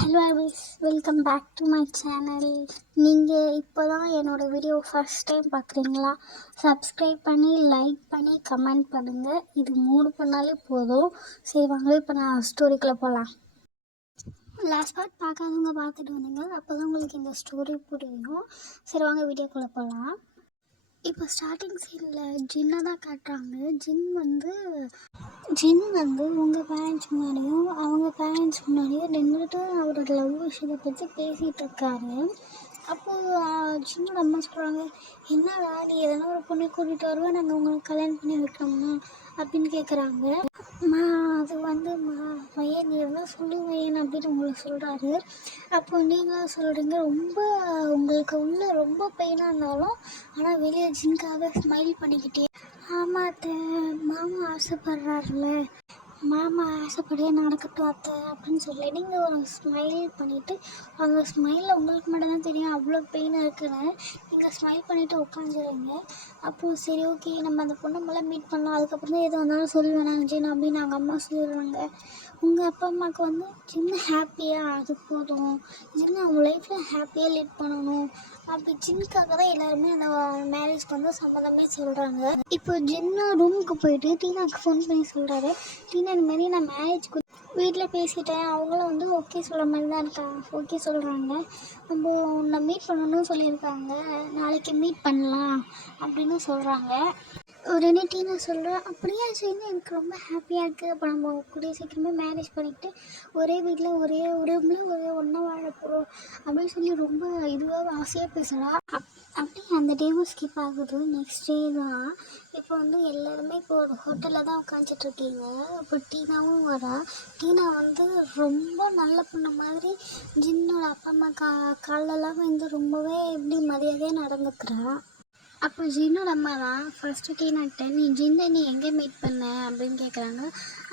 Hello ஐவிஸ், welcome back to my channel. நீங்கள் இப்போ தான் என்னோடய வீடியோ ஃபஸ்ட் டைம் பார்க்குறீங்களா? சப்ஸ்கிரைப் பண்ணி, லைக் பண்ணி, கமெண்ட் பண்ணுங்கள். இது 3 பண்ணாலே போதும். சரி வாங்க, இப்போ நான் ஸ்டோரிக்குள்ளே போகலாம். லாஸ்ட் பார்ட் பார்க்காதவங்க பார்த்துட்டு வந்தீங்க, அப்போ தான் உங்களுக்கு இந்த ஸ்டோரி புரியும். சரி வாங்க வீடியோக்குள்ளே போகலாம். இப்போ ஸ்டார்டிங் சீனில் ஜின்னை தான் காட்டுறாங்க. ஜின் வந்து உங்கள் பேரண்ட்ஸ் முன்னாடியும் அவங்க பேரண்ட்ஸ் முன்னாடியும் நின்றுட்டு அவரோட லவ் விஷயத்தை பற்றி பேசிகிட்டு இருக்காரு. அப்போது ஜின்னோட அம்மா சொல்கிறாங்க, என்னடா நீ எதனா ஒரு பொண்ணை கூட்டிகிட்டு வருவா, நாங்கள் உங்களுக்கு கல்யாணம் பண்ணி வைக்கணுமா அப்படின்னு கேட்குறாங்க. அது பையன் நீ எவ்வளோ சொல்லுவேன் அப்படின்னு உங்களுக்கு சொல்கிறாரு. அப்போ நீங்களும் சொல்கிறீங்க, ரொம்ப உங்களுக்கு உள்ள ரொம்ப பெயினாக இருந்தாலும் ஆனால் வெளியே ஜின்காக ஸ்மைல் பண்ணிக்கிட்டே, ஆமாம் அத்தை, மாமா ஆசைப்படுறாருல, மாமா ஆசைப்படியே நடக்கட்டும் அத்தை அப்படின்னு சொல்லி நீங்கள் ஒரு ஸ்மைல் பண்ணிவிட்டு, அந்த ஸ்மைலில் உங்களுக்கு மட்டும் தான் தெரியும் அவ்வளோ பெயின் இருக்குன்னு. நீங்கள் ஸ்மைல் பண்ணிவிட்டு உட்காந்துருங்க. அப்போது சரி ஓகே, நம்ம அந்த பொண்ணை மூலம் மீட் பண்ணலாம், அதுக்கப்புறம் தான் எது வந்தாலும் சொல்லுவேன் நான் ஜின் அப்படின்னு நாங்கள் அம்மா சொல்லிடுவாங்க. உங்கள் அப்பா அம்மாவுக்கு வந்து ஜின்னு ஹாப்பியாக அது போதும், ஜின்னு அவங்க லைஃப்பில் ஹாப்பியாக லீட் பண்ணணும் அப்படி ஜின்னுக்காக தான் எல்லாருமே அந்த மேரேஜ்க்கு வந்து சம்மதமே சொல்கிறாங்க. இப்போ ஜின்னு ரூமுக்கு போயிட்டு டீனாக்கு ஃபோன் பண்ணி சொல்கிறாரு, டீனா இந்த மாதிரி நான் மேரேஜ்க்கு வீட்டில் பேசிட்டேன், அவங்களும் வந்து ஓகே சொல்கிற மாதிரி தான் இருக்காங்க, ஓகே சொல்கிறாங்க, நம்ம உன்னை மீட் பண்ணணும்னு சொல்லியிருக்காங்க, நாளைக்கு மீட் பண்ணலாம் அப்படின்னு சொல்கிறாங்க. உடனே டீனா சொல்கிறேன், அப்படியே சரி எனக்கு ரொம்ப ஹாப்பியாக இருக்குது, அப்போ நம்ம கூடிய சீக்கிரமே மேரேஜ் பண்ணிக்கிட்டு ஒரே வீட்டில் ஒரே ரூமில் ஒன்றா வாழ போகிறோம் அப்படின்னு சொல்லி ரொம்ப இதுவாக ஆசையாக பேசுகிறா. அப்படியே அந்த டேவும் ஸ்கிப் ஆகுது. நெக்ஸ்ட் டே தான் இப்போ வந்து எல்லாருமே இப்போ ஒரு ஹோட்டலில் தான் உட்காந்துட்ருக்கீங்க. இப்போ டீனாவும் வரா. டீனா வந்து ரொம்ப நல்ல பொண்ணு மாதிரி ஜின்னோட அப்பா அம்மா காலெல்லாம் வந்து ரொம்பவே எப்படி மரியாதையாக நடந்துக்கிறா. அப்போ ஜின்னோட அம்மா தான் ஃபஸ்ட்டு டீனாக்கிட்ட, நீ எங்கே மீட் பண்ண அப்படின்னு கேட்குறாங்க.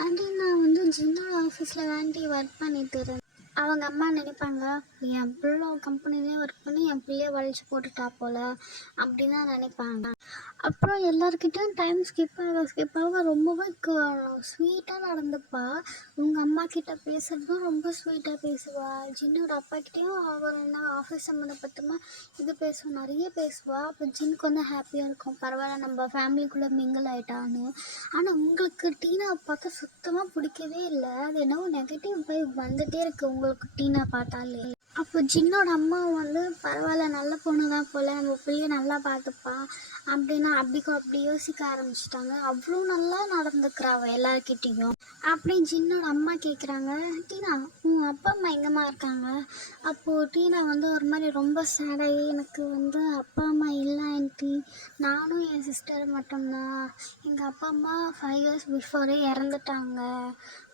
ஆண்டி நான் வந்து ஜின்னோட ஆஃபீஸில் தாண்டி ஒர்க் பண்ணிட்டு இருந்தேன். அவங்க அம்மா நினைப்பாங்க, என் பிள்ளை கம்பெனிலே ஒர்க் பண்ணி என் பிள்ளைய வளைச்சி போட்டுட்டா போல் அப்படி தான் நினைப்பாங்க. அப்புறம் எல்லாருக்கிட்டையும் டைம் ஸ்கிப் ஆக ரொம்பவே ஸ்வீட்டாக நடந்துப்பா. உங்கள் அம்மா கிட்ட பேசுகிறதும் ரொம்ப ஸ்வீட்டாக பேசுவா. ஜின்னோட அப்பாக்கிட்டேயும் அவர் என்ன ஆஃபீஸ் சம்மந்தப்பட்டமாக இது பேசுவோம், நிறைய பேசுவா. அப்போ ஜின்னுக்கு வந்து ஹாப்பியாக இருக்கும், பரவாயில்ல நம்ம ஃபேமிலிக்குள்ளே மிங்கிள் ஆகிட்டான்னு. ஆனால் உங்களுக்கு டீனாவை பார்த்தா சுத்தமாக பிடிக்கவே இல்லை. அது என்னவோ நெகட்டிவ் வைப் வந்துகிட்டே இருக்குது உங்களுக்கு டீனா பார்த்தாலே. அப்போ ஜின்னோட அம்மா வந்து பரவாயில்ல நல்ல பொண்ணு தான் போல், நம்ம பிள்ளைய நல்லா பார்த்துப்பா அப்படின்னா அப்படி யோசிக்க ஆரம்பிச்சிட்டாங்க. அவ்வளோ நல்லா நடந்துக்கிறா அவள் எல்லாருக்கிட்டேயும். அப்படி ஜின்னோட அம்மா கேட்குறாங்க, டீனா உன் அப்பா அம்மா எங்கேம்மா இருக்காங்க? அப்போது டீனா வந்து ஒரு மாதிரி ரொம்ப சேடாகி, எனக்கு வந்து அப்பா அம்மா இல்லை ஆண்டி, நானும் என் சிஸ்டர் மட்டும்தான், எங்கள் அப்பா அம்மா 5 years பிஃபோரே இறந்துட்டாங்க,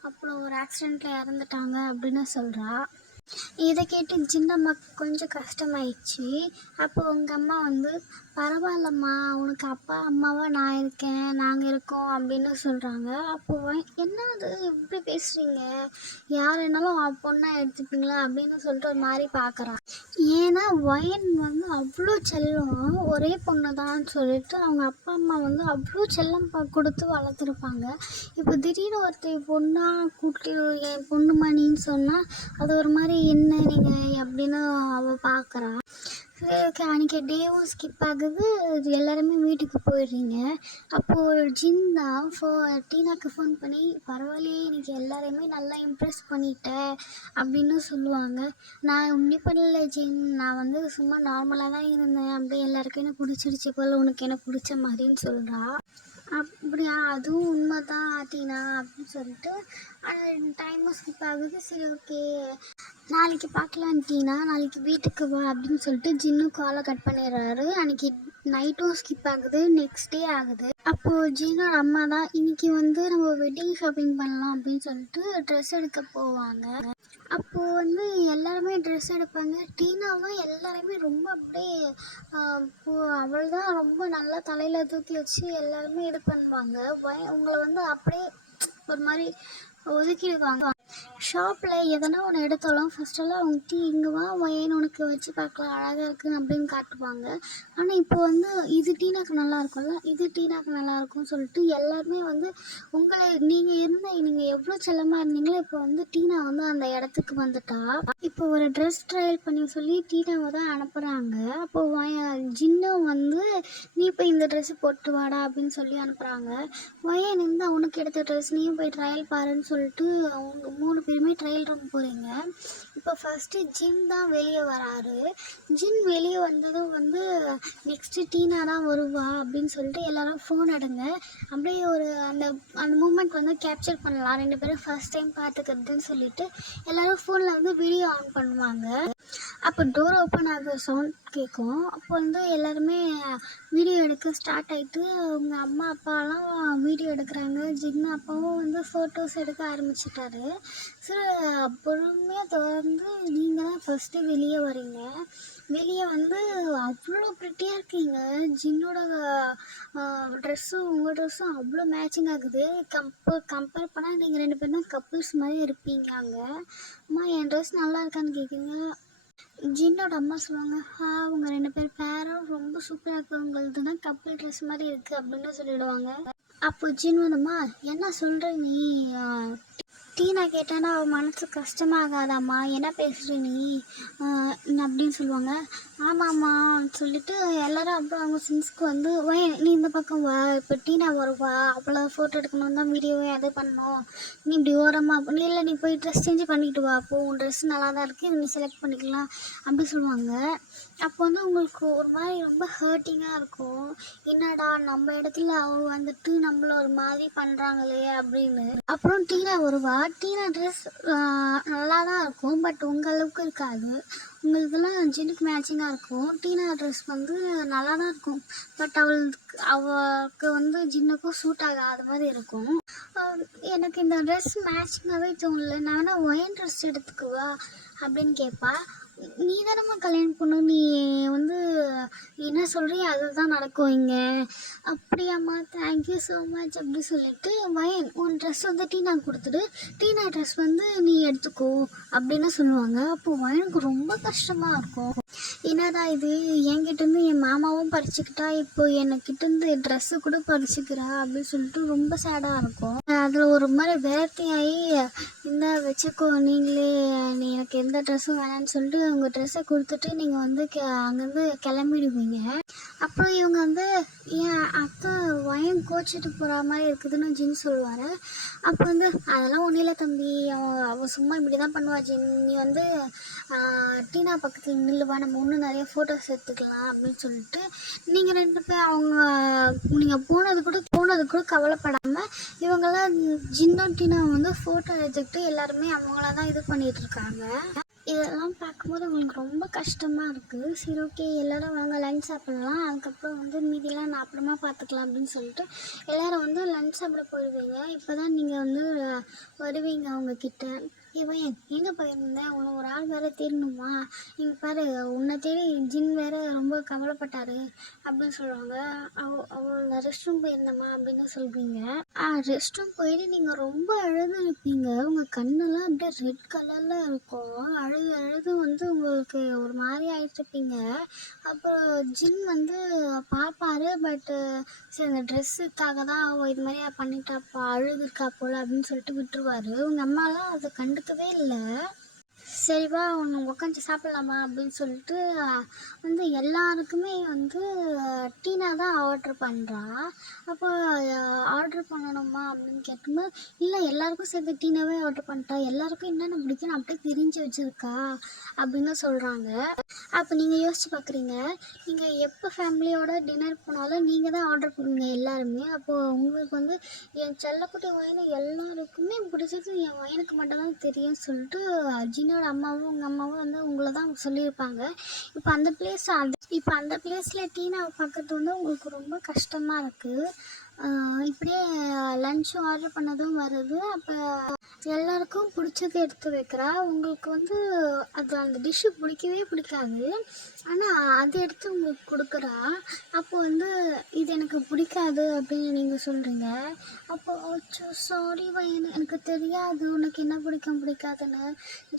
அப்புறம் ஒரு ஆக்சிடெண்ட்டில் இறந்துட்டாங்க அப்படின்னு சொல்கிறா. இதை கேட்டு ஜின்னம்மாக்கு கொஞ்சம் கஷ்டமாயிடுச்சு. அப்போ உங்கள் அம்மா வந்து, பரவாயில்லம்மா உனக்கு அப்பா அம்மாவா நான் இருக்கேன், நாங்கள் இருக்கோம் அப்படின்னு சொல்கிறாங்க. அப்போது என்னது இப்படி பேசுகிறீங்க, யார் வேணாலும் பொண்ணாக எடுத்துப்பீங்களா அப்படின்னு சொல்லிட்டு ஒரு மாதிரி பார்க்குறான். ஏன்னா வயன் வந்து அவ்வளோ செல்லம், ஒரே பொண்ணு தான் சொல்லிட்டு அவங்க அப்பா அம்மா வந்து அவ்வளோ செல்லம் கொடுத்து வளர்த்துருப்பாங்க. இப்போ திடீர்னு ஒருத்தர் பொண்ணாக கூப்பிட்டு என் பொண்ணு மணின்னு சொன்னால் அது ஒரு மாதிரி என்ன நீங்கள் அப்படின்னு அவள் பார்க்குறான். அன்றைக்கி டேவும் ஸ்கிப் ஆகுது, எல்லாருமே வீட்டுக்கு போயிடுறீங்க. அப்போது ஜின் தான் டீனாக்கு ஃபோன் பண்ணி, பரவாயில்லையே இன்றைக்கி எல்லாரையுமே நல்லா இம்ப்ரெஸ் பண்ணிட்டேன் அப்படின்னு சொல்லுவாங்க. நான் ஒன்றும் பண்ணல ஜின், நான் வந்து சும்மா நார்மலாக தான் இருந்தேன், அப்படியே எல்லாருக்கும் என்ன பிடிச்சிருச்சு போல், உனக்கு என்ன பிடிச்ச மாதிரின்னு சொல்கிறா. அப்படியா, அதுவும் உண்மை தான் டீனா அப்படின்னு சொல்லிட்டு டைமும் ஸ்கிப் ஆகுது. சரி ஓகே நாளைக்கு பார்க்கலாம் டீனா, நாளைக்கு வீட்டுக்கு வா அப்படின்னு சொல்லிட்டு ஜின்னு காலை கட் பண்ணிடுறாரு. அன்றைக்கி நைட்டும் ஸ்கிப் ஆகுது, நெக்ஸ்ட் டே ஆகுது. அப்போது ஜின்னோட அம்மா தான், இன்றைக்கி வந்து நம்ம வெட்டிங் ஷாப்பிங் பண்ணலாம் அப்படின்னு சொல்லிட்டு ட்ரெஸ் எடுக்க போவாங்க. அப்போது வந்து எல்லாருமே ட்ரெஸ் எடுப்பாங்க. டீனாவும் எல்லாருமே ரொம்ப அப்படியே அவள் தான் ரொம்ப நல்லா தலையில் தூக்கி வச்சு எல்லாருமே இது பண்ணுவாங்க. உங்களை வந்து அப்படியே ஒரு மாதிரி ஒதுக்கிடுவாங்க. ஷாப்பில் எதனா ஒன்று எடுத்தாலும் ஃபஸ்ட்டெல்லாம் வந்துட்டு இங்கே வா ஒயன்னு உனக்கு வச்சு பார்க்கலாம் அழகாக இருக்குன்னு அப்படின்னு காட்டுவாங்க. ஆனால் இப்போ வந்து இது டீனாக்கு நல்லா இருக்கும்ல, இது டீனாக்கு நல்லாயிருக்கும்னு சொல்லிட்டு எல்லாருமே வந்து உங்களை நீங்கள் எவ்வளோ செல்லமாக இருந்தீங்களோ இப்போ வந்து டீனா வந்து அந்த இடத்துக்கு வந்துட்டா. இப்போ ஒரு ட்ரெஸ் ட்ரையல் பண்ணி சொல்லி டீனாவை தான் அனுப்புகிறாங்க. அப்போது ஜின்னும் வந்து நீ போய் இந்த ட்ரெஸ்ஸு போட்டு வாடா அப்படின்னு சொல்லி அனுப்புகிறாங்க. ஒயன் இருந்து அவனுக்கு எடுத்த ட்ரெஸ் நீயும் போய் ட்ரையல் பாருன்னு சொல்லிட்டு அவங்க 3 பேருமே ட்ரையல் ரூம் போகிறீங்க. இப்போ ஃபஸ்ட்டு ஜின் தான் வெளியே வராரு. ஜின் வெளியே வந்ததும் வந்து நெக்ஸ்ட்டு டீனா தான் வருவா அப்படின்னு சொல்லிட்டு எல்லோரும் ஃபோன் எடுங்க, அப்படியே ஒரு அந்த அந்த மூமெண்ட் வந்து கேப்சர் பண்ணலாம், 2 பேரும் ஃபர்ஸ்ட் டைம் பார்த்துக்கிறதுன்னு சொல்லிட்டு எல்லோரும் ஃபோனில் வந்து வீடியோ ஆன் பண்ணுவாங்க. அப்போ டோர் ஓப்பன் ஆகிற சவுண்ட் கேட்கும். அப்போ வந்து எல்லாருமே வீடியோ எடுக்க ஸ்டார்ட் ஆகிட்டு அவங்க அம்மா அப்பாலாம் வீடியோ எடுக்கிறாங்க. ஜின்னு அப்பாவும் வந்து ஃபோட்டோஸ் எடுக்க ஆரம்பிச்சிட்டாரு. ஸோ பொறுமையாக தொடர்ந்து நீங்கள் தான் ஃபஸ்ட்டு வெளியே வரீங்க. வெளியே வந்து அவ்வளோ ப்ரிட்டியாக இருக்கீங்க. ஜின்னோட ட்ரெஸ்ஸும் உங்கள் ட்ரெஸ்ஸும் அவ்வளோ மேட்சிங் ஆகுது. கம்பேர் பண்ணால் நீங்கள் 2 பேரும் தான் கப்புள்ஸ் மாதிரி இருப்பீங்க. அங்கே அம்மா என் ட்ரெஸ் நல்லா இருக்கான்னு கேட்குறீங்க. ஜின்னோட அம்மா சொல்லுவாங்க, அவங்க 2 பேர் பேரும் ரொம்ப சூப்பராக இருக்குது, உங்களது தான் கப்புள் ட்ரெஸ் மாதிரி இருக்குது அப்படின்னு சொல்லிவிடுவாங்க. அப்போ ஜின் வந்தும்மா என்ன சொல்கிற நீ, டீனா கேட்டானா அவள் மனசு கஷ்டமாகாதாம்மா, என்ன பேசுகிற நீ அப்படின்னு சொல்லுவாங்க. ஆமாம்மா சொல்லிட்டு எல்லோரும் அப்புறம் அவங்க ஃப்ரெண்ட்ஸ்க்கு வந்து நீ இந்த பக்கம் வா, இப்போ டீனா வருவா, அவ்வளோ ஃபோட்டோ எடுக்கணும் தான் வீடியோவே அது பண்ணோம், நீ இப்படி ஓரமாக அப்படி இல்லை, நீ போய் ட்ரெஸ் சேஞ்ச் பண்ணிட்டு வா, அப்போது உன் ட்ரெஸ் நல்லா தான் இருக்குது, இது நீ செலக்ட் பண்ணிக்கலாம் அப்படி சொல்லுவாங்க. அப்போ வந்து உங்களுக்கு ஒரு மாதிரி ரொம்ப ஹர்ட்டிங்காக இருக்கும். என்னடா நம்ம இடத்துல அவங்க வந்துட்டு நம்மள ஒரு மாதிரி பண்ணுறாங்களே அப்படின்னு. அப்புறம் டீனா வருவா. டீனா ட்ரெஸ் நல்லா தான் இருக்கும், பட் உங்கள் அளவுக்கு இருக்காது. உங்களுக்கெல்லாம் ஜின்னுக்கு மேட்சிங்காக இருக்கும். டீனா ட்ரெஸ் வந்து நல்லா தான் இருக்கும், பட் அவளுக்கு வந்து ஜின்னுக்கும் சூட் ஆகாத மாதிரி இருக்கும். எனக்கு இந்த ட்ரெஸ் மேட்சிங்காகவே தோணல, நான் வேணால் ஒயின் ட்ரெஸ் எடுத்துக்குவா அப்படின்னு கேட்பா. நீ தானம்மா கல்யாணம் பண்ணு, நீ வந்து என்ன சொல்கிறியோ அதுதான் நடக்கும் இங்கே. அப்படியாம்மா, தேங்க்யூ ஸோ மச் அப்படி சொல்லிட்டு உன் ட்ரெஸ் வந்து டீனா கொடுத்துட்டு டீனா ட்ரெஸ் வந்து நீ எடுத்துக்கோ அப்படின்னு சொல்லுவாங்க. அப்போது வயனுக்கு ரொம்ப கஷ்டமாக இருக்கும். என்னடா இது, என்கிட்டேருந்து என் மாமாவும் பறிச்சுக்கிட்டா, இப்போ என்கிட்டேருந்து ட்ரெஸ்ஸு கூட பறிச்சுக்கிறா அப்படின்னு சொல்லிட்டு ரொம்ப சேடாக இருக்கும். அதில் ஒரு மாதிரி விரக்தி ஆகி இந்த வச்சுக்கோ நீங்களே, நீ எனக்கு எந்த ட்ரெஸ்ஸும் வேணான்னு சொல்லிட்டு உங்கள் ட்ரெஸ்ஸை கொடுத்துட்டு நீங்கள் வந்து அங்கேருந்து கிளம்பிடுவீங்க. அப்புறம் இவங்க வந்து என் அக்கா வயன் கோச்சிட்டு போகிற மாதிரி இருக்குதுன்னு ஜின் சொல்லுவார். அப்போ வந்து அதெல்லாம் ஒன்றும் இல்லை தம்பி, அவள் சும்மா இப்படி தான் பண்ணுவா ஜின், நீ வந்து டீனா பக்கத்தில் நில்லுவா, நம்ம இன்னும் நிறைய ஃபோட்டோஸ் எடுத்துக்கலாம் அப்படின்னு சொல்லிட்டு நீங்கள் 2 பேர் நீங்கள் போனது கூட கவலைப்படாமல் இவங்கெல்லாம் ஜின்னும் டீனா வந்து ஃபோட்டோ எடுத்துக்கிட்டு எல்லாருமே அவங்கள தான் இது பண்ணிகிட்ருக்காங்க. இதெல்லாம் பார்க்கும்போது உங்களுக்கு ரொம்ப கஷ்டமாக இருக்குது. சரி ஓகே எல்லோரும் வாங்க லன்ச் சாப்பிட்லாம், அதுக்கப்புறம் வந்து மீதியெல்லாம் நான் அப்புறமா பார்த்துக்கலாம் அப்படின்னு சொல்லிட்டு எல்லோரும் வந்து லன்ச் சாப்பிட போயிடுவீங்க. இப்போ தான் நீங்கள் வந்து வருவீங்க அவங்கக்கிட்ட. இவன் எங்கே போயிருந்தேன், உன்னை ஒரு ஆள் வேறு தேடணுமா, நீங்கள் பாரு உன்னை தேடி ஜின் வேறு ரொம்ப கவலைப்பட்டாரு அப்படின்னு சொல்லுவாங்க. அவள் ரெஸ்ட் ரூம் போயிருந்தம்மா அப்படின்னு சொல்வீங்க. ரெஸ்ட் ரூம் போயிட்டு நீங்கள் ரொம்ப அழுது இருப்பீங்க. உங்கள் கண்ணெல்லாம் அப்படியே ரெட் கலரில் இருக்கும். அழுது வந்து உங்களுக்கு ஒரு மாதிரி ஆகிட்ருப்பீங்க. அப்புறம் ஜின் வந்து பார்ப்பாரு, பட்டு சரி அந்த ட்ரெஸ்ஸுக்காக தான் அவள் இது மாதிரி பண்ணிட்டாப்பா, அழுதுருக்கா போல் அப்படின்னு சொல்லிட்டு விட்டுருவார். உங்கள் அம்மாலாம் அதை கண்டுக்கவே இல்லை. சரிவா ஒன்று உட்காந்து சாப்பிட்லாமா அப்படின்னு சொல்லிட்டு வந்து எல்லாருக்குமே வந்து டீனா தான் ஆர்ட்ரு பண்ணுறா. அப்போ ஆர்ட்ரு பண்ணணுமா அப்படின்னு கேட்கும்போது இல்லை எல்லாருக்கும் சேர்த்து டீனாவே ஆர்ட்ரு பண்ணிட்டா, எல்லாருக்கும் என்னென்ன பிடிக்குன்னு அப்படியே தெரிஞ்சு வச்சுருக்கா அப்படின்னு சொல்கிறாங்க. அப்போ நீங்கள் யோசிச்சு பார்க்குறீங்க, நீங்கள் எப்போ ஃபேமிலியோட டின்னர் போனாலும் நீங்கள் தான் ஆர்டர் பண்ணுவீங்க எல்லாருமே. அப்போது உங்களுக்கு வந்து என் செல்லக்குட்டி வயனு எல்லாருக்குமே பிடிச்சது என் வயனுக்கு மட்டும்தான் தெரியும்னு சொல்லிட்டு ஜின்னோட அம்மாவும் உங்கள் அம்மாவும் வந்து உங்களை தான் சொல்லியிருப்பாங்க. இப்போ அந்த பிளேஸில் டீனாவை பார்க்கறது வந்து உங்களுக்கு ரொம்ப கஷ்டமாக இருக்குது. இப்படியே லன்ச்சும் ஆர்டர் பண்ணதும் வருது. அப்போ எல்லாருக்கும் பிடிச்சத எடுத்து வைக்கிறா. உங்களுக்கு வந்து அது அந்த டிஷ்ஷு பிடிக்கவே பிடிக்காது. ஆனால் அதை எடுத்து உங்களுக்கு கொடுக்குறா. அப்போ வந்து இது எனக்கு பிடிக்காது அப்படின்னு நீங்கள் சொல்கிறீங்க. அப்போ அச்சோ சாரி வயன், எனக்கு தெரியாது உனக்கு என்ன பிடிக்கும் பிடிக்காதுன்னு.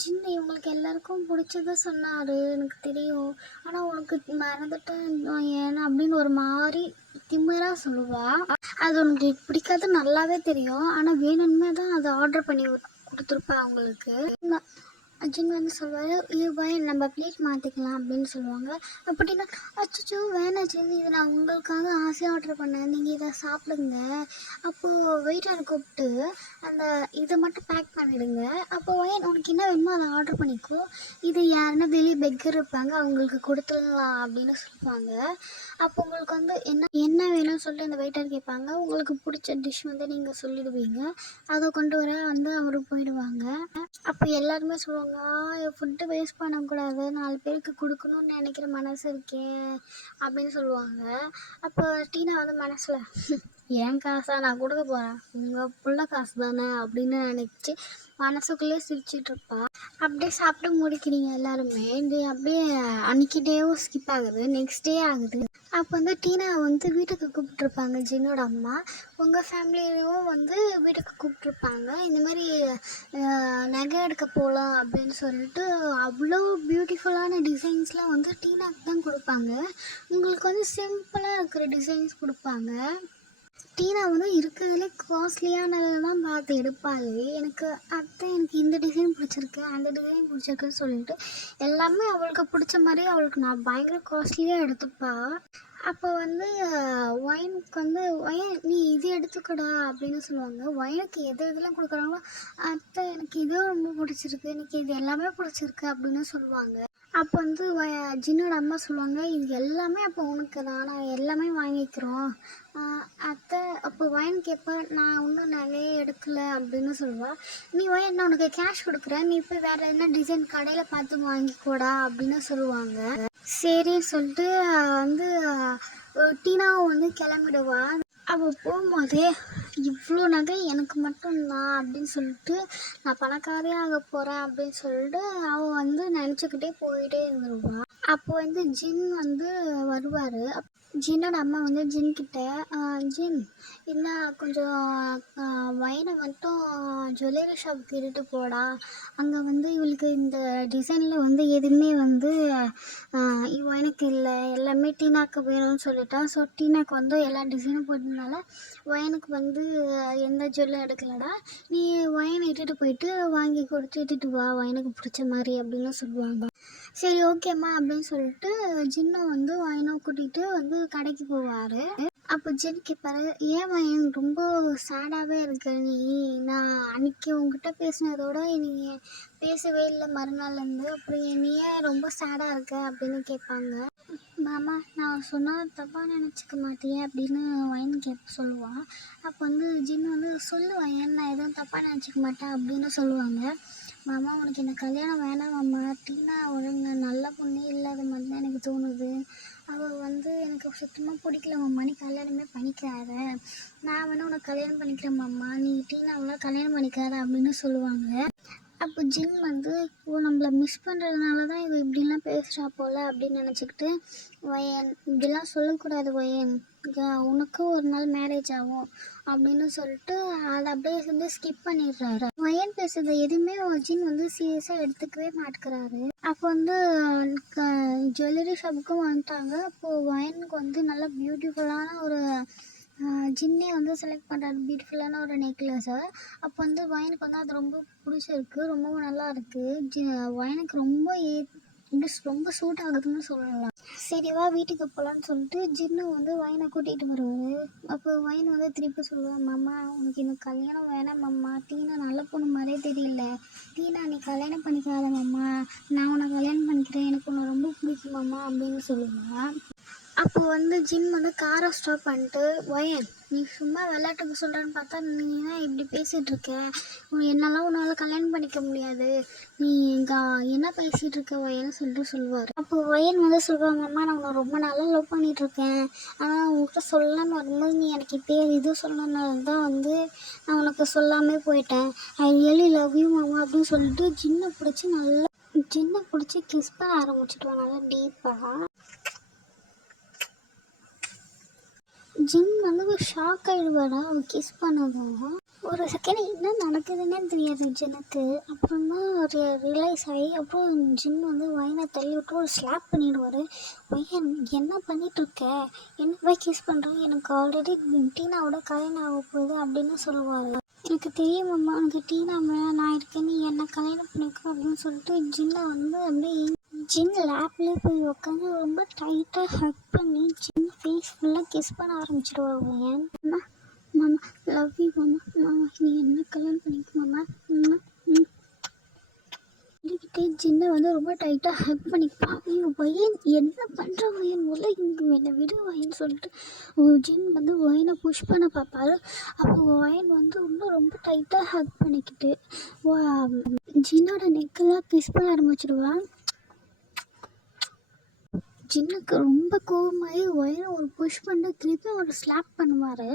ஜின்னு இவங்களுக்கு எல்லாருக்கும் பிடிச்சத சொன்னார், எனக்கு தெரியும். ஆனால் உனக்கு மறந்துட்டேன் வயன் அப்படின்னு ஒரு மாதிரி திமிராக சொல்லுவா. அது உனக்கு பிடிக்காது நல்லாவே தெரியும். ஆனால் வேணும்னே தான் அதை ஆர்டர் பண்ணி கொடுத்துருப்பா அவங்களுக்கு. அர்ஜுன் வந்து சொல்லுவார், இது பாய் நம்ம ப்ளேட் மாற்றிக்கலாம் அப்படின்னு சொல்லுவாங்க. அப்படின்னா அச்சோ வேணாம் ஜின், இதை நான் உங்களுக்காக ஆசையாக ஆர்டர் பண்ணேன், நீங்கள் இதை சாப்பிடுங்க. அப்போது வெயிட்டரை கூப்பிட்டு அந்த இதை மட்டும் பேக் பண்ணிவிடுங்க. அப்போ வயன் உனக்கு என்ன வேணுமோ அதை ஆர்டர் பண்ணிக்கோ, இது யாருன்னா வெளியே பெக்கர் இருப்பாங்க அவங்களுக்கு கொடுத்துடலாம் அப்படின்னு சொல்லுவாங்க. அப்போ உங்களுக்கு வந்து என்ன வேணும்னு சொல்லிட்டு அந்த வெயிட்டர் கேட்பாங்க. உங்களுக்கு பிடிச்ச டிஷ் வந்து நீங்கள் சொல்லிடுவீங்க. அதை கொண்டு வர வந்து அவர் போயிடுவாங்க. அப்போ எல்லாருமே சொல்லுவாங்க, ஃபுட்டு வேஸ்ட் பண்ணக்கூடாது, 4 பேருக்கு கொடுக்கணும்னு நினைக்கிற மனசு இருக்கேன் அப்படின்னு சொல்லுவாங்க. அப்போ டீனா வந்து மனசில் என் காசா நான் கொடுக்க போகிறேன், உங்கள் புள்ள காசு தானே அப்படின்னு நினச்சி மனசுக்குள்ளே சிரிச்சிட்ருப்பா. அப்படியே சாப்பிட்டு முடிக்கிறீங்க எல்லாருமே. இது அப்படியே அன்றைக்கி டேவும் ஸ்கிப் ஆகுது, நெக்ஸ்ட் டே ஆகுது. அப்போ வந்து டீனா வந்து வீட்டுக்கு கூப்பிட்ருப்பாங்க ஜின்னோட அம்மா. உங்கள் ஃபேமிலியிலையும் வந்து வீட்டுக்கு கூப்பிட்ருப்பாங்க. இந்தமாதிரி நகை எடுக்க போகலாம் அப்படின்னு சொல்லிட்டு அவ்வளோ பியூட்டிஃபுல்லான டிசைன்ஸ்லாம் வந்து டீனாக்கு தான் கொடுப்பாங்க. உங்களுக்கு வந்து சிம்பிளாக இருக்கிற டிசைன்ஸ் கொடுப்பாங்க. டீனா வந்து இருக்கிறதுலே காஸ்ட்லியானதை தான் பார்த்து எடுப்பாள். எனக்கு எனக்கு இந்த டிசைன் பிடிச்சிருக்கு, அந்த டிசைன் பிடிச்சிருக்குன்னு சொல்லிட்டு எல்லாமே அவளுக்கு பிடிச்ச மாதிரி அவளுக்கு நான் பயங்கர காஸ்ட்லியாக எடுத்துப்பா. அப்போ வந்து ஒயினுக்கு வந்து ஒயன் நீ இது எடுத்துக்கடா அப்படின்னு சொல்லுவாங்க. ஒயனுக்கு எது எதெல்லாம் கொடுக்குறாங்களோ அத்தை எனக்கு இதுவும் ரொம்ப பிடிச்சிருக்கு, எனக்கு இது எல்லாமே பிடிச்சிருக்கு அப்படின்னு சொல்லுவாங்க. அப்போ வந்து ஜின்னோட அம்மா சொல்லுவாங்க, இது எல்லாமே அப்போ உனக்கு தான், நான் எல்லாமே வாங்கிக்கிறோம் அத்தை. அப்போ வயன் கேட்பா, நான் இன்னும் நிறைய எடுக்கலை அப்படின்னு சொல்லுவாள். நீ வயன் நான் உனக்கு கேஷ் கொடுக்குறேன், நீ போய் வேறு என்ன டிசைன் கடையில் பார்த்து வாங்கிக்கூடா அப்படின்னு சொல்லுவாங்க. சரின்னு சொல்லிட்டு வந்து டீனாவும் வந்து கிளம்பிடுவா. அவள் போகும்போதே இவ்வளோ நகை எனக்கு மட்டும்தான் அப்படின்னு சொல்லிட்டு நான் பணக்காரியாக ஆக போகிறேன் அப்படின்னு சொல்லிட்டு அவள் வந்து நினச்சிக்கிட்டே போயிட்டே இருந்துருவாள். அப்போ வந்து ஜின் வந்து வருவார். ஜின்னோட அம்மா வந்து ஜின்கிட்ட, ஜின் என்ன கொஞ்சம் வயனை மட்டும் ஜுவல்லரி ஷாப்புக்கு இட்டுட்டு போடா, அங்கே வந்து இவளுக்கு இந்த டிசைனில் வந்து எதுவுமே வந்து வயனுக்கு இல்லை, எல்லாமே டீனாக்கு வேணும்னு சொல்லிட்டா. ஸோ டீனாக்கு வந்து எல்லா டிசைனும் போட்டதுனால வயனுக்கு வந்து எந்த ஜுவல்லும் எடுக்கலடா, நீ வயனை இட்டுட்டு போயிட்டு வாங்கி கொடுத்து இட்டுட்டு வா வயனுக்கு பிடிச்ச மாதிரி அப்படின்னு சொல்லுவாங்க. சரி ஓகேம்மா அப்படின்னு சொல்லிட்டு ஜின்னை வந்து வயனை கூட்டிகிட்டு வந்து கடைக்கு போவார். அப்போ ஜின் கேட்பாரு, ஏன் வயன் ரொம்ப சேடாகவே இருக்க நீ, நான் அன்றைக்கி உங்ககிட்ட பேசினதோட நீ பேசவே இல்லை மறுநாள்லேருந்து, அப்புறம் நீ ஏன் ரொம்ப சேடாக இருக்க அப்படின்னு கேட்பாங்க. மாமா நான் சொன்னால் தப்பாக நினச்சிக்க மாட்டியே அப்படின்னு வயன் சொல்லுவான். அப்போ வந்து ஜின் வந்து சொல்லுவான், ஏன் நான் எதுவும் தப்பாக நினச்சிக்க மாட்டேன் அப்படின்னு சொல்லுவாங்க. மாமா உனக்கு இந்த கல்யாணம் வேணாம் மாமா, டீனா ஒழுங்கு நல்ல பொண்ணே இல்லாத மாதிரி தான் எனக்கு தோணுது, அவள் வந்து எனக்கு சுத்தமாக பிடிக்கல மாமா, நீ கல்யாணமே பண்ணிக்காத, நான் வேணா உனக்கு கல்யாணம் பண்ணிக்கிறேன் மாமா, நீ டீனாவெலாம் கல்யாணம் பண்ணிக்காத அப்படின்னு சொல்லுவாங்க. அப்போ ஜின் வந்து நம்மளை மிஸ் பண்ணுறதுனால தான் இது இப்படிலாம் பேசுகிறா போல் அப்படின்னு நினச்சிக்கிட்டு, வயன் இப்படிலாம் சொல்லக்கூடாது வயன், உனக்கும் ஒரு நாள் மேரேஜ் ஆகும் அப்படின்னு சொல்லிட்டு அதை அப்படியே வந்து ஸ்கிப் பண்ணிடுறாரு. வயன் பேசுறது எதுவுமே ஜின் வந்து சீரியஸாக எடுத்துக்கவே மாட்டேங்கிறாரு. அப்போ வந்து ஜுவல்லரி ஷாப்புக்கும் வந்துட்டாங்க. அப்போது வயனுக்கு வந்து நல்லா பியூட்டிஃபுல்லான ஒரு ஜின்னே வந்து செலக்ட் பண்ணுறாரு, பியூட்டிஃபுல்லான ஒரு நெக்லஸை. அப்போ வந்து வயனுக்கு வந்து அது ரொம்ப பிடிச்சிருக்கு, ரொம்பவும் நல்லா இருக்குது. வயனுக்கு ரொம்ப சூட் ஆகுதுன்னு சொல்லலாம். சரி வா வீட்டுக்கு போகலான்னு சொல்லிட்டு ஜின்னு வந்து வயனை கூட்டிகிட்டு வருவார். அப்போ வயன் வந்து திருப்பி சொல்லுவான், மாமா உனக்கு இந்த கல்யாணம் வேணாம் மாமா, டீனா நல்ல பொண்ணு மாதிரியே தெரியல, டீனா நீ கல்யாணம் பண்ணிக்காத மாமா, நான் உன்னை கல்யாணம் பண்ணிக்கிறேன், எனக்கு உன்னை ரொம்ப பிடிக்கும் மாமா அப்படின்னு சொல்லுவான். அப்போ வந்து ஜின் வந்து காரை ஸ்டாப் பண்ணிட்டு, "ஒயன் நீ சும்மா விளையாட்டுக்கு சொல்கிறேன்னு பார்த்தா நீ என்ன இப்படி பேசிகிட்டு இருக்க? என்னெல்லாம் உன்னால் கல்யாணம் பண்ணிக்க முடியாது. நீ இங்கே என்ன பேசிகிட்டு இருக்க ஒயன்னு" சொல்லுவார். அப்போ ஒயன் வந்து சொல்லுவாங்க, "அம்மா நான் உன்னை ரொம்ப நாளாக லவ் பண்ணிகிட்ருக்கேன். ஆனால் உங்கள்கிட்ட சொல்லலான்னு வரும்போது நீ எனக்கு இப்போயே இது சொன்னனால தான் வந்து நான் உனக்கு சொல்லாமே போயிட்டேன். ஐ ரியலி லவ் யூ மாமா" அப்படின்னு சொல்லிட்டு ஜின்னை பிடிச்சி கிஸ் பண்ண ஆரம்பிச்சிடுவான் நல்லா டீப்பாக. ஜின் வந்து ஒரு ஷாக் ஆகிடுவாடா அவன் கிஸ் பண்ணதும். ஒரு செகண்ட் என்ன நடக்குதுன்னே தெரியாது ஜின்னுக்கு. அப்புறம் தான் ரியலைஸ் ஆகி அப்புறம் ஜின் வந்து ஒயனை தள்ளி விட்டு ஒரு ஸ்லாப் பண்ணிடுவார். ஒயன் என்ன பண்ணிகிட்ருக்க, என்ன போய் கிஸ் பண்ணுற, எனக்கு ஆல்ரெடி டீனாவோட கல்யாணம் ஆக போகுது அப்படின்னு சொல்லுவார். "எனக்கு தெரியும் அம்மா, உனக்கு டீனா மேலே நான் இருக்கேன், நீ என்ன கல்யாணம் பண்ணிக்கோ" அப்படின்னு சொல்லிட்டு ஜின்னை வந்து அப்படியே ஜின் லேப்லேயே போய் உட்காந்து ரொம்ப டைட்டாக ஹக் பண்ணி ஜின் ஃபேஸ் ஃபுல்லாக கிஸ் பண்ண ஆரம்பிச்சிடுவாங்க. ஏன் மாமா, மாமா லவ் யூ மாமா, மாமா நீ என்ன கல்யாணம் பண்ணிக்க மாமா சொல்லிக்கிட்டே ஜின்னை வந்து ரொம்ப டைட்டாக ஹக் பண்ணிப்பான். ஐயோ ஒயன் என்ன பண்ணுற ஒயன், முதல்ல இங்கே என்னை விடு ஒயன்னு சொல்லிட்டு ஜின் வந்து ஒயனை புஷ் பண்ண பார்ப்பாரு. அப்போ ஒயன் வந்து இன்னும் ரொம்ப டைட்டாக ஹக் பண்ணிக்கிட்டு ஜின்னோட நெக்கெல்லாம் கிஸ் பண்ண ஆரம்பிச்சிடுவான். ஜின்னுக்கு ரொம்ப கோவமாகி ஒயனை ஒரு புஷ் பண்ணி திருப்பி ஒரு ஸ்லாப் பண்ணுவார்.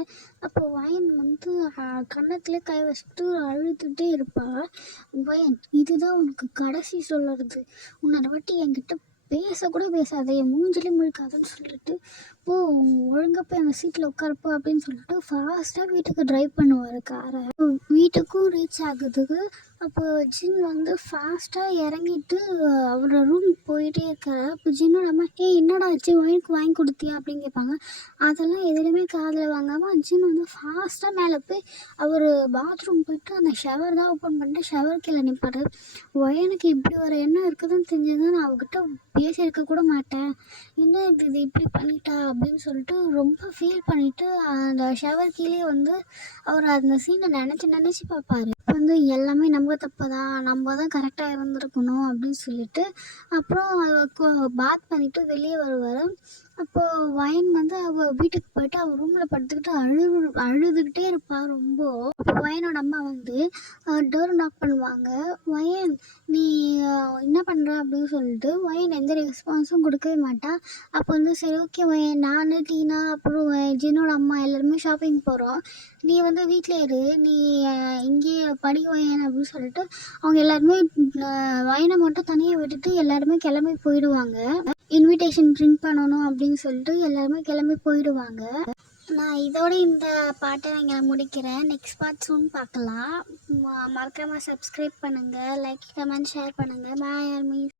அப்போ ஒயன் வந்து கன்னத்துல கை வச்சுட்டு அழுதுகிட்டே இருப்பாள். ஒயன் இதுதான் உனக்கு கடைசி சொல்லுறது, உன்னை வாட்டி என்கிட்ட பேசக்கூட பேசாத, என் மூஞ்சிலே முழிக்காதுன்னு சொல்லிட்டு போ, ஒழுங்கா போய் அந்த சீட்டில் உட்காரப்போ அப்படின்னு சொல்லிட்டு ஃபாஸ்ட்டாக வீட்டுக்கு ட்ரைவ் பண்ணுவார் காரை. வீட்டுக்கும் ரீச் ஆகுதுக்கு அப்போ ஜின் வந்து ஃபாஸ்ட்டாக இறங்கிட்டு அவரோட ரூம் போயிட்டே இருக்காரு. அப்போ ஜின்னோட அம்மா, என்னடா ஆச்சு, ஒயனுக்கு வாங்கி கொடுத்தியா அப்படின்னு கேட்பாங்க. அதெல்லாம் எதுலையுமே காதில் வாங்காமல் ஜின் வந்து ஃபாஸ்ட்டாக மேலே போய் அவர் பாத்ரூம் போயிட்டு அந்த ஷவர் தான் ஓப்பன் பண்ணிட்டு ஷவர் கீழே நிற்பாரு. ஒயனுக்கு இப்படி ஒரு எண்ணம் இருக்குதுன்னு தெரிஞ்சது நான் அவகிட்ட பேசியிருக்க கூட மாட்டேன், என்ன இது இப்படி பண்ணிட்டா அப்படின்னு சொல்லிட்டு ரொம்ப ஃபீல் பண்ணிவிட்டு அந்த ஷவர் கீழே வந்து அவர் அந்த சீனை நினச்சி பார்ப்பாரு. வந்து எல்லாமே நம்ம தப்பு தான், நம்ம தான் கரெக்டாக இருந்திருக்கணும் அப்படின்னு சொல்லிட்டு அப்புறம் பாத் பண்ணிவிட்டு வெளியே வருவார். அப்போது ஒயன் வந்து அவள் வீட்டுக்கு போயிட்டு அவள் ரூமில் படுத்துக்கிட்டு அழுதுகிட்டே இருப்பாள் ரொம்ப. அப்போ ஒயனோட அம்மா வந்து டோர் நாக் பண்ணுவாங்க. ஒயன் நீ என்ன பண்ணுற அப்படின்னு சொல்லிட்டு ஒயன் எந்த ரெஸ்பான்ஸும் கொடுக்கவே மாட்டாள். அப்போ வந்து சரி ஓகே ஒயன், நான் டீனா அப்புறம் ஜின்னோட அம்மா எல்லாருமே ஷாப்பிங் போகிறோம், நீ வந்து வீட்டில் இரு, நீ இங்கேயே படி ஒயன் அப்படின்னு சொல்லிட்டு அவங்க எல்லாருமே ஒயனை மட்டும் தனியாக விட்டுட்டு எல்லாருமே கிளம்பி போயிடுவாங்க. இன்விடேஷன் பிரிண்ட் பண்ணணும் அப்படின்னு சொல்லிட்டு எல்லாருமே கிளம்பி போயிடுவாங்க. நான் இதோட இந்த பாட்டை நான் முடிக்கிறேன். நெக்ஸ்ட் பார்ட் சூன் பார்க்கலாம். மறக்காமல் சப்ஸ்கிரைப் பண்ணுங்கள், லைக் கமெண்ட் ஷேர் பண்ணுங்கள். பாய் ஆர்மி.